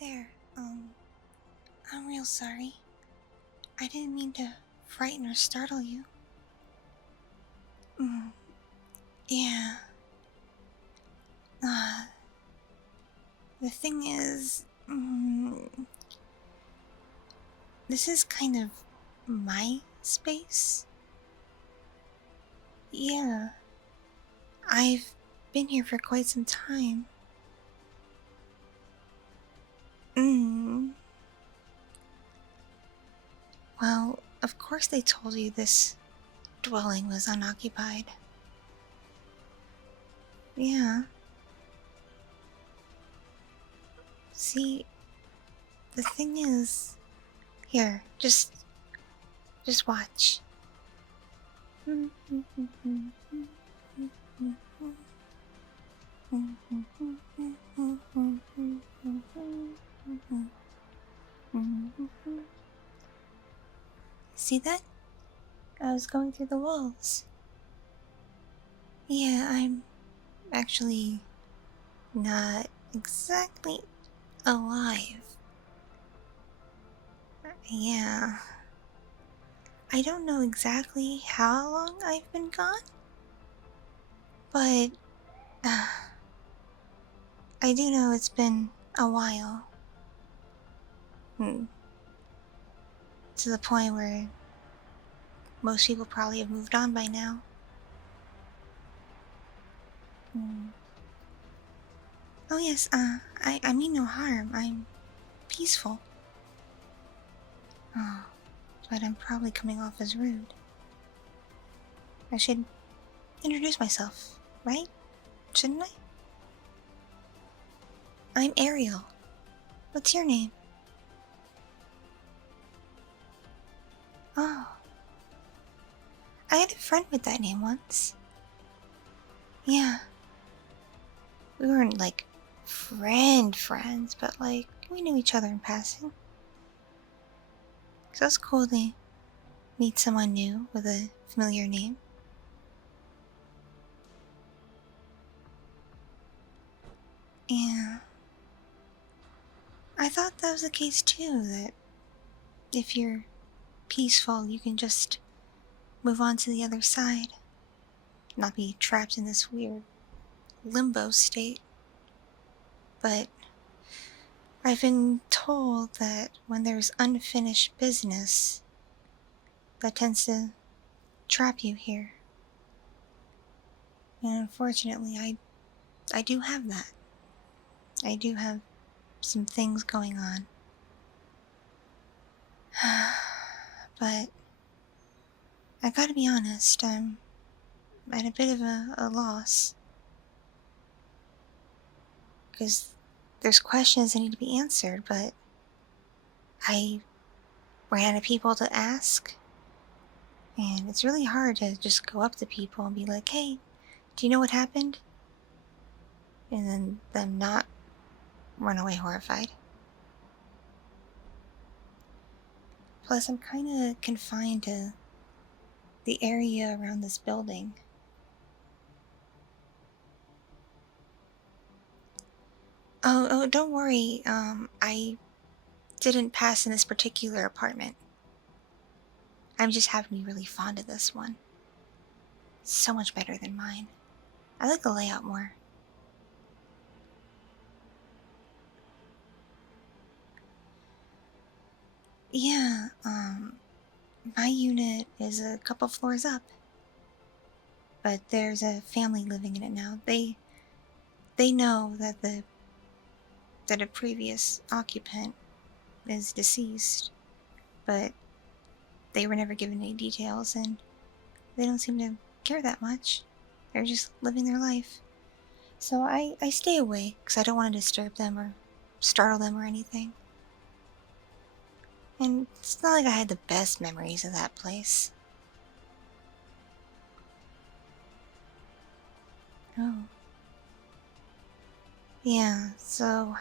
Hi there. I'm real sorry. I didn't mean to frighten or startle you. Mm, yeah. Uh, the thing is, this is kind of my space. Yeah. I've been here for quite some time. Mm. Well, of course they told you this dwelling was unoccupied. Yeah. See, the thing is, here, just watch. See that? I was going through the walls. Yeah, I'm actually not exactly alive. Yeah. I don't know exactly how long I've been gone, but uh, I do know it's been a while. Hmm. To the point where most people probably have moved on by now. Hmm. Oh yes, I mean no harm. I'm peaceful. Oh, but I'm probably coming off as rude. I should introduce myself, right? Shouldn't I? I'm Ariel. What's your name? Oh, I had a friend with that name once. Yeah, we weren't like friends, but like we knew each other in passing. So it's cool to meet someone new with a familiar name. Yeah, I thought that was the case too, that if you're peaceful, you can just move on to the other side, not be trapped in this weird limbo state. But I've been told that when there's unfinished business, that tends to trap you here. And unfortunately, I do have that. I do have some things going on. But I gotta be honest, I'm at a bit of a loss. Because there's questions that need to be answered, but I ran out of people to ask. And it's really hard to just go up to people and be like, hey, do you know what happened? And then them not run away horrified. Plus, I'm kind of confined to the area around this building. Oh, don't worry. I didn't pass in this particular apartment. I'm just happen to be really fond of this one. It's so much better than mine. I like the layout more. Yeah, my unit is a couple floors up. But there's a family living in it now. They know that a previous occupant is deceased, but they were never given any details, and they don't seem to care that much. They're just living their life. So I stay away because I don't want to disturb them or startle them or anything. And it's not like I had the best memories of that place. Oh. Yeah, so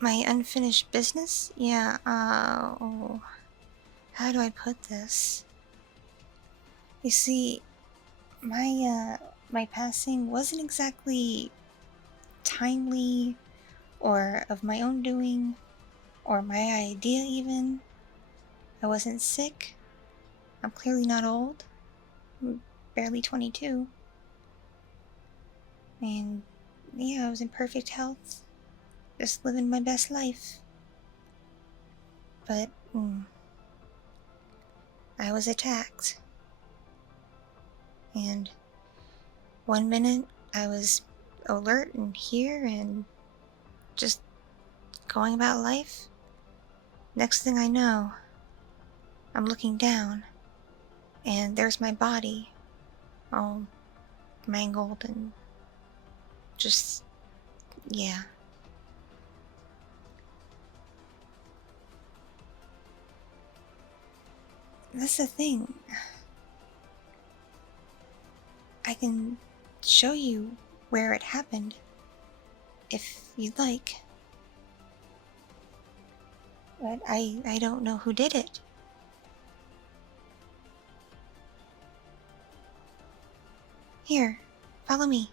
my unfinished business? Yeah, oh, how do I put this? You see, my passing wasn't exactly timely or of my own doing, or my idea even. I wasn't sick. I'm clearly not old. I'm barely 22. And yeah, I was in perfect health, just living my best life. But I was attacked. And one minute I was alert and here and just going about life. Next thing I know, I'm looking down and there's my body all mangled and just, yeah. That's the thing. I can show you where it happened if you'd like. But I don't know who did it. Here, follow me.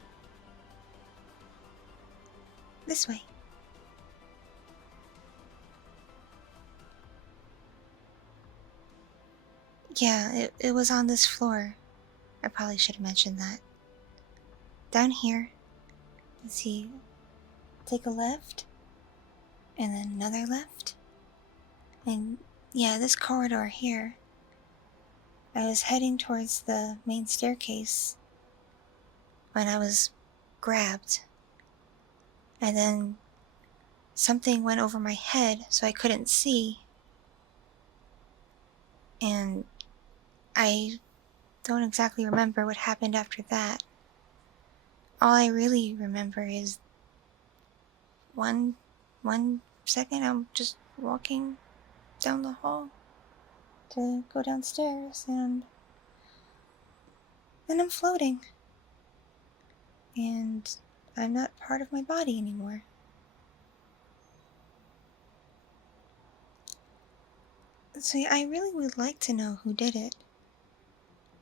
This way. Yeah, it was on this floor. I probably should have mentioned that. Down here, let's see, take a left, and then another left. And yeah, this corridor here. I was heading towards the main staircase when I was grabbed. And then something went over my head so I couldn't see. And I don't exactly remember what happened after that. All I really remember is one second I'm just walking down the hall to go downstairs and then I'm floating. And I'm not part of my body anymore. See, I really would like to know who did it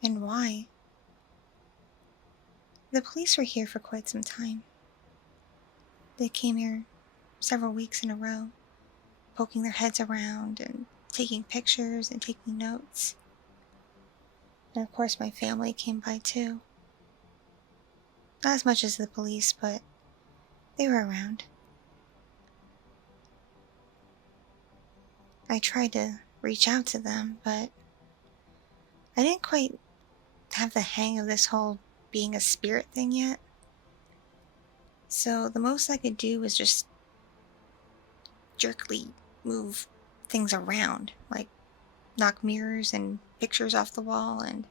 and why. The police were here for quite some time. They came here several weeks in a row, poking their heads around and taking pictures and taking notes. And of course my family came by too. Not as much as the police, but they were around. I tried to reach out to them, but I didn't quite have the hang of this whole being a spirit thing yet. So the most I could do was just jerkily move things around, like knock mirrors and pictures off the wall and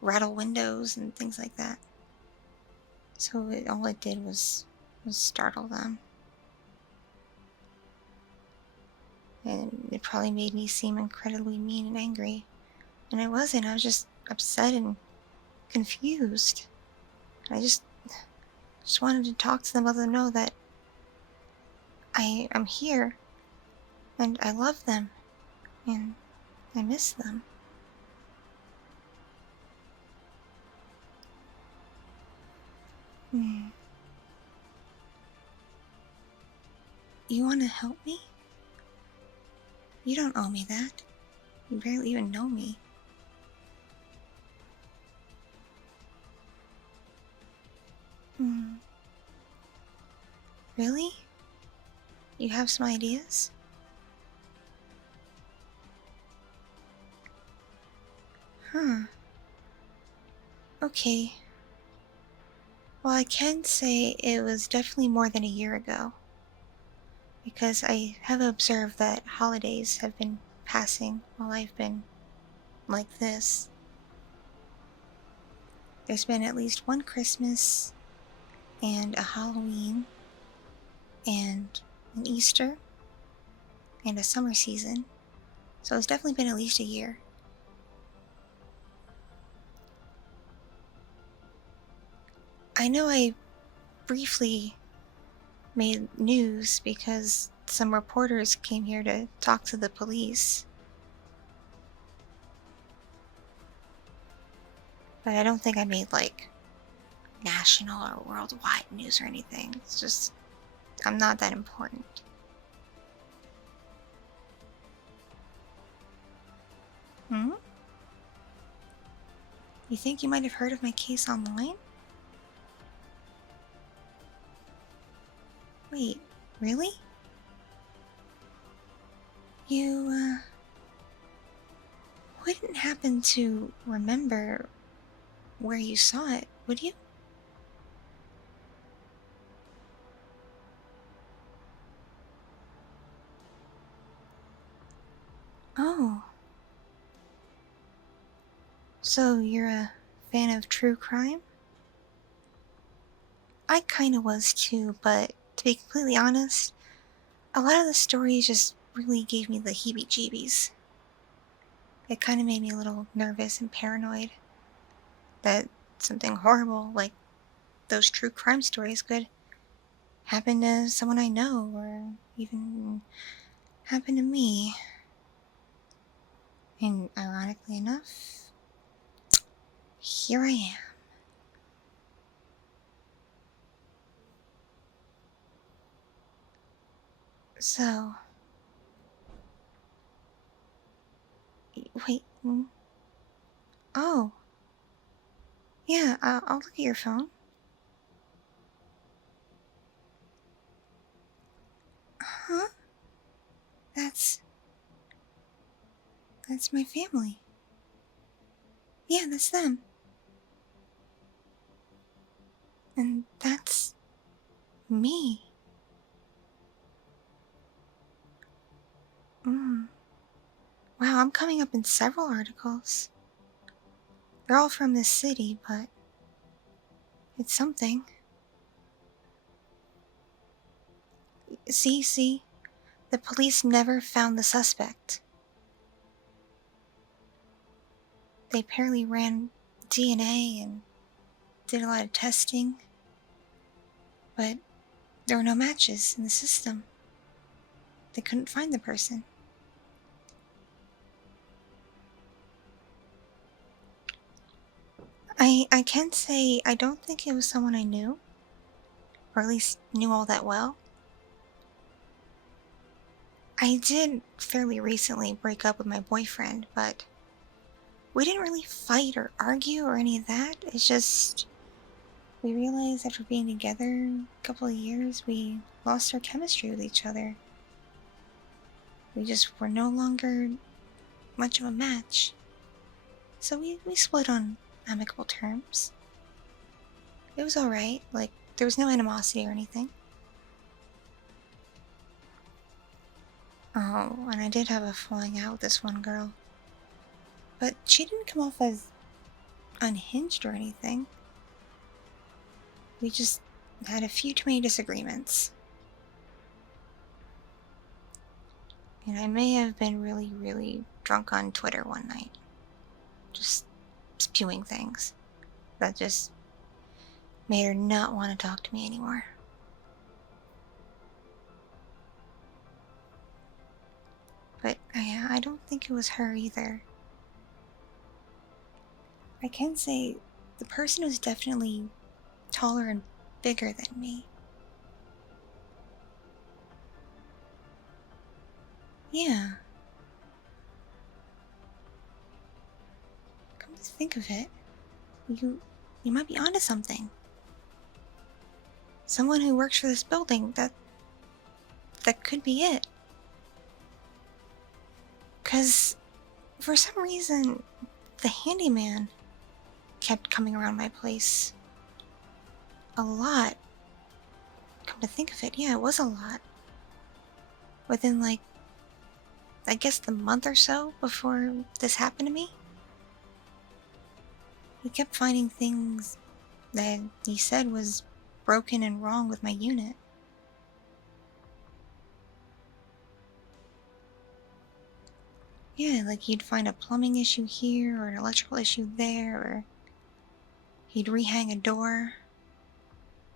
rattle windows and things like that. So all it did was startle them. And it probably made me seem incredibly mean and angry. And I wasn't, I was just upset and confused. I just wanted to talk to them, let them know that I'm here and I love them and I miss them. You want to help me? You don't owe me that. You barely even know me. Really? You have some ideas? Huh. Okay. Well, I can say it was definitely more than a year ago. Because I have observed that holidays have been passing while I've been like this. There's been at least one Christmas, and a Halloween, and an Easter, and a summer season. So it's definitely been at least a year. I know I briefly made news because some reporters came here to talk to the police. But I don't think I made like national or worldwide news or anything. It's just I'm not that important. Hmm? You think you might have heard of my case online? Wait, really? You, wouldn't happen to remember where you saw it, would you? Oh, so you're a fan of true crime? I kinda was too, but to be completely honest, a lot of the stories just really gave me the heebie-jeebies. It kinda made me a little nervous and paranoid that something horrible like those true crime stories could happen to someone I know or even happen to me. And ironically enough, here I am. So, wait. Oh, yeah, I'll look at your phone. Huh? That's, that's my family. Yeah, that's them. And that's me. Mm. Wow, I'm coming up in several articles. They're all from this city, but it's something. See, the police never found the suspect. They apparently ran DNA and did a lot of testing, but there were no matches in the system. They couldn't find the person. I can say I don't think it was someone I knew, or at least knew all that well. I did fairly recently break up with my boyfriend, but we didn't really fight or argue or any of that. It's just we realized after being together a couple of years, we lost our chemistry with each other. We just were no longer much of a match. So we split on amicable terms. It was alright, like, there was no animosity or anything. Oh, and I did have a falling out with this one girl. But she didn't come off as unhinged or anything. We just had a few too many disagreements. And I may have been really, really drunk on Twitter one night. Just spewing things that just made her not want to talk to me anymore. But I don't think it was her either. I can say the person was definitely taller and bigger than me. Yeah, come to think of it, you might be onto something. Someone who works for this building, that could be it. 'Cause for some reason, the handyman kept coming around my place a lot. Come to think of it, yeah, it was a lot. Within, like, I guess the month or so before this happened to me, he kept finding things that he said was broken and wrong with my unit. Yeah, like he'd find a plumbing issue here or an electrical issue there, or he'd rehang a door.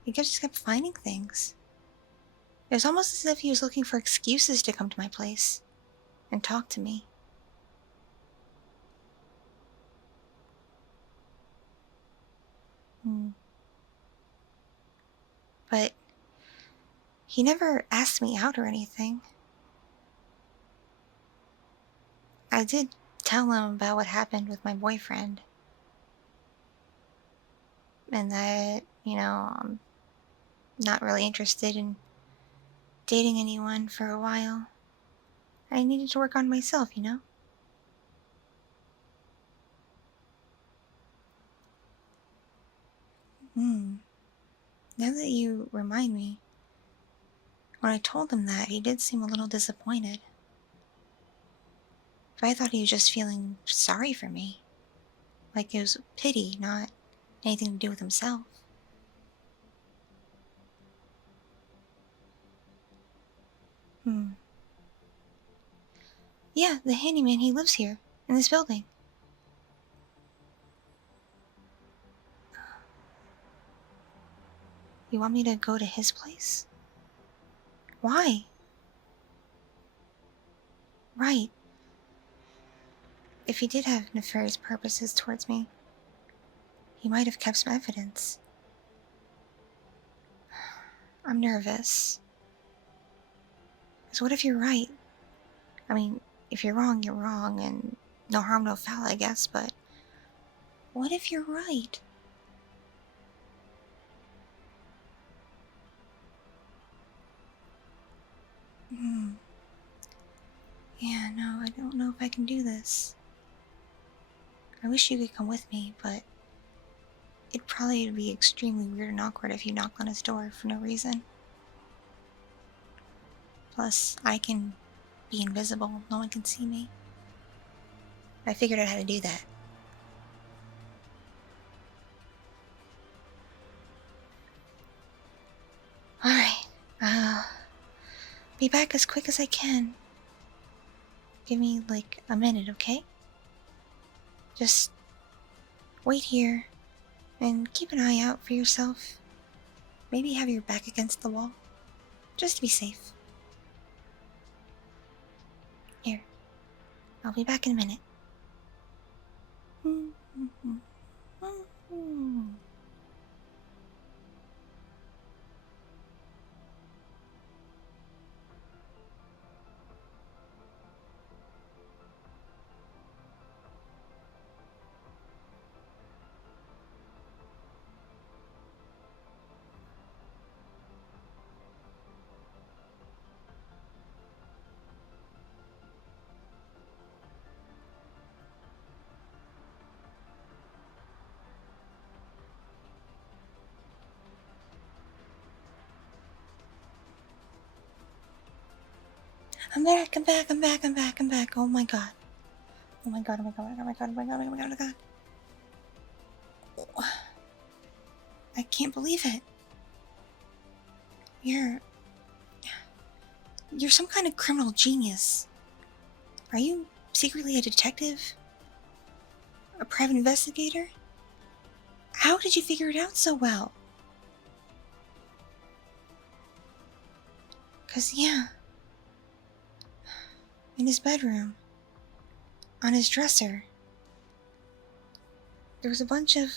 Just kept finding things. It was almost as if he was looking for excuses to come to my place and talk to me. Hmm. But He never asked me out or anything. I did tell him about what happened with my boyfriend. And that, I'm not really interested in dating anyone for a while. I needed to work on myself, Hmm. Now that you remind me, when I told him that, he did seem a little disappointed. But I thought he was just feeling sorry for me. Like it was pity, not anything to do with himself. Hmm. Yeah, the handyman, he lives here, in this building. You want me to go to his place? Why? Right. If he did have nefarious purposes towards me, he might have kept some evidence. I'm nervous. Because what if you're right? I mean, if you're wrong, and no harm, no foul, I guess, but what if you're right? Hmm. Yeah, no, I don't know if I can do this. I wish you could come with me, but it'd probably be extremely weird and awkward if you knocked on his door for no reason. Plus, I can be invisible. No one can see me. I figured out how to do that. Alright. Be back as quick as I can. Give me, like, a minute, okay? Just wait here and keep an eye out for yourself. Maybe have your back against the wall. Just to be safe. Here. I'll be back in a minute. I'm back, I'm back, I'm back, I'm back, I'm back. Oh my god. Oh my god, oh my god, oh my god, oh my god, oh my god, oh my god. Oh, I can't believe it. You're some kind of criminal genius. Are you secretly a detective? A private investigator? How did you figure it out so well? 'Cause yeah, in his bedroom, on his dresser, there was a bunch of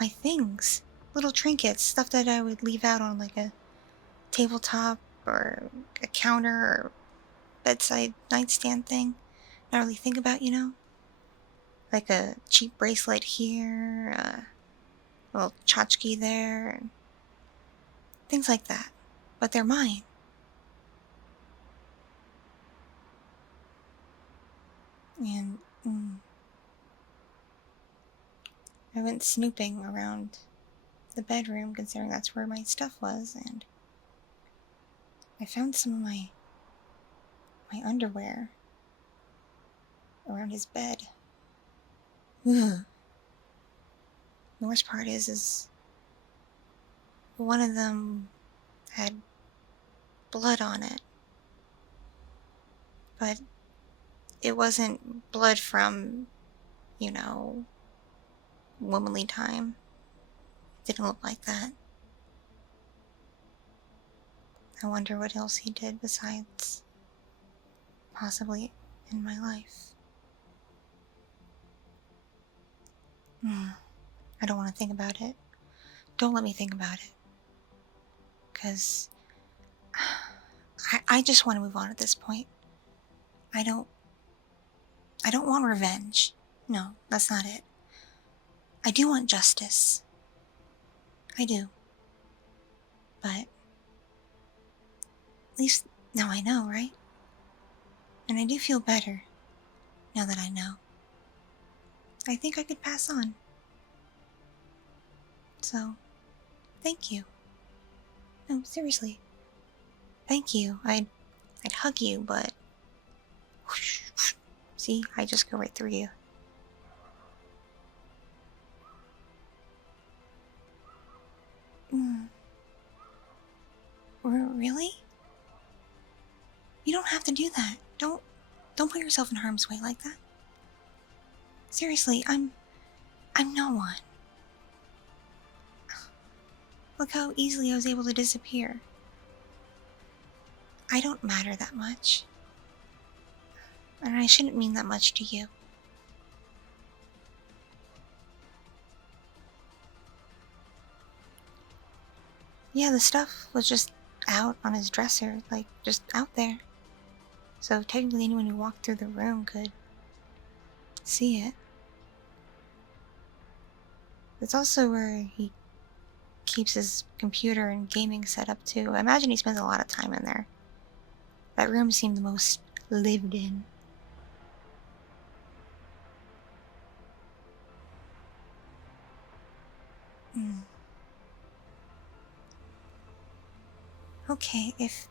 my things. Little trinkets, stuff that I would leave out on like a tabletop or a counter or bedside nightstand thing. Not really think about, Like a cheap bracelet here, a little tchotchke there, and things like that. But they're mine. And I went snooping around the bedroom, considering that's where my stuff was, and I found some of my underwear around his bed. Ugh. The worst part is one of them had blood on it, but it wasn't blood from, you know, womanly time. It didn't look like that. I wonder what else he did besides possibly in my life. I don't want to think about it. Don't let me think about it. because I just want to move on at this point. I don't want revenge. No, that's not it. I do want justice. I do. But at least now I know, right? And I do feel better now that I know. I think I could pass on. So, thank you. No, seriously. Thank you. I'd hug you, but... See, I just go right through you. Really? You don't have to do that. Don't put yourself in harm's way like that. Seriously, I'm no one. Look how easily I was able to disappear. I don't matter that much. And I shouldn't mean that much to you. Yeah, the stuff was just out on his dresser, like, just out there. So technically anyone who walked through the room could see it. It's also where he keeps his computer and gaming setup too. I imagine he spends a lot of time in there. That room seemed the most lived in. Okay, if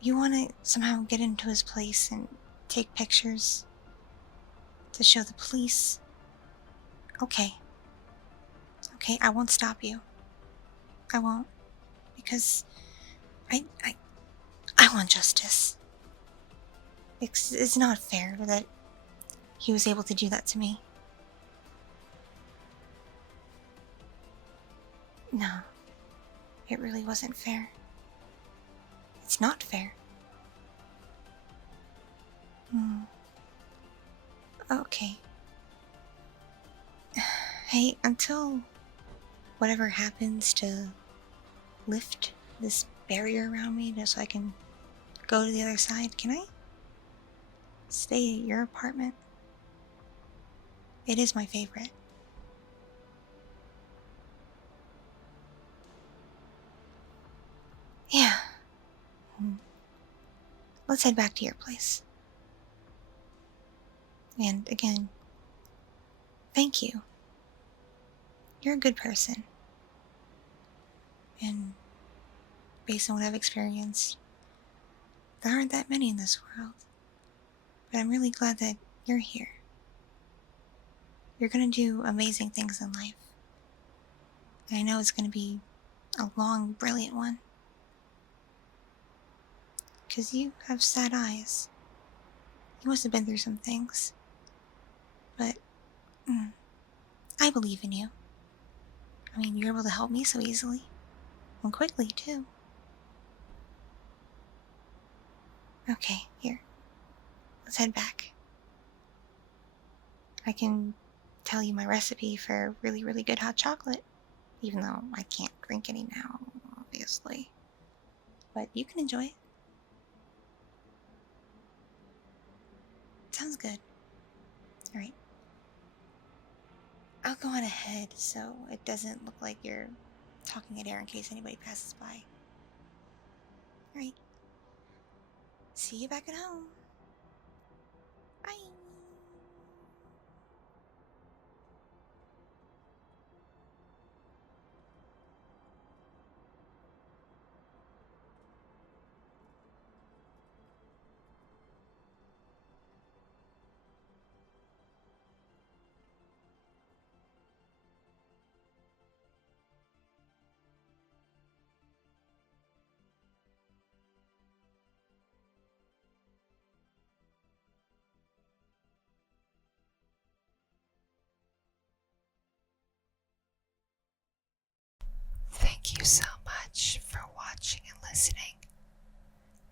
you want to somehow get into his place and take pictures to show the police, okay. Okay, I won't stop you. I won't. Because I want justice. It's not fair that he was able to do that to me. No. It really wasn't fair. It's not fair. Okay. Hey, until whatever happens to lift this barrier around me just so I can go to the other side, can I stay at your apartment? It is my favorite. Yeah. Let's head back to your place. And again, thank you. You're a good person. And based on what I've experienced, there aren't that many in this world. But I'm really glad that you're here. You're gonna do amazing things in life. And I know it's gonna be a long, brilliant one. 'Cause you have sad eyes. You must have been through some things. But, I believe in you. I mean, you're able to help me so easily. And quickly, too. Okay, here. Let's head back. I can tell you my recipe for really, really good hot chocolate. Even though I can't drink any now, obviously. But you can enjoy it. Sounds good. Alright. I'll go on ahead so it doesn't look like you're talking at air in case anybody passes by. Alright. See you back at home. Bye. Thank you so much for watching and listening.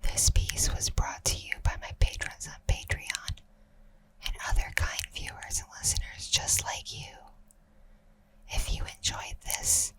This piece was brought to you by my patrons on Patreon and other kind viewers and listeners just like you. If you enjoyed this,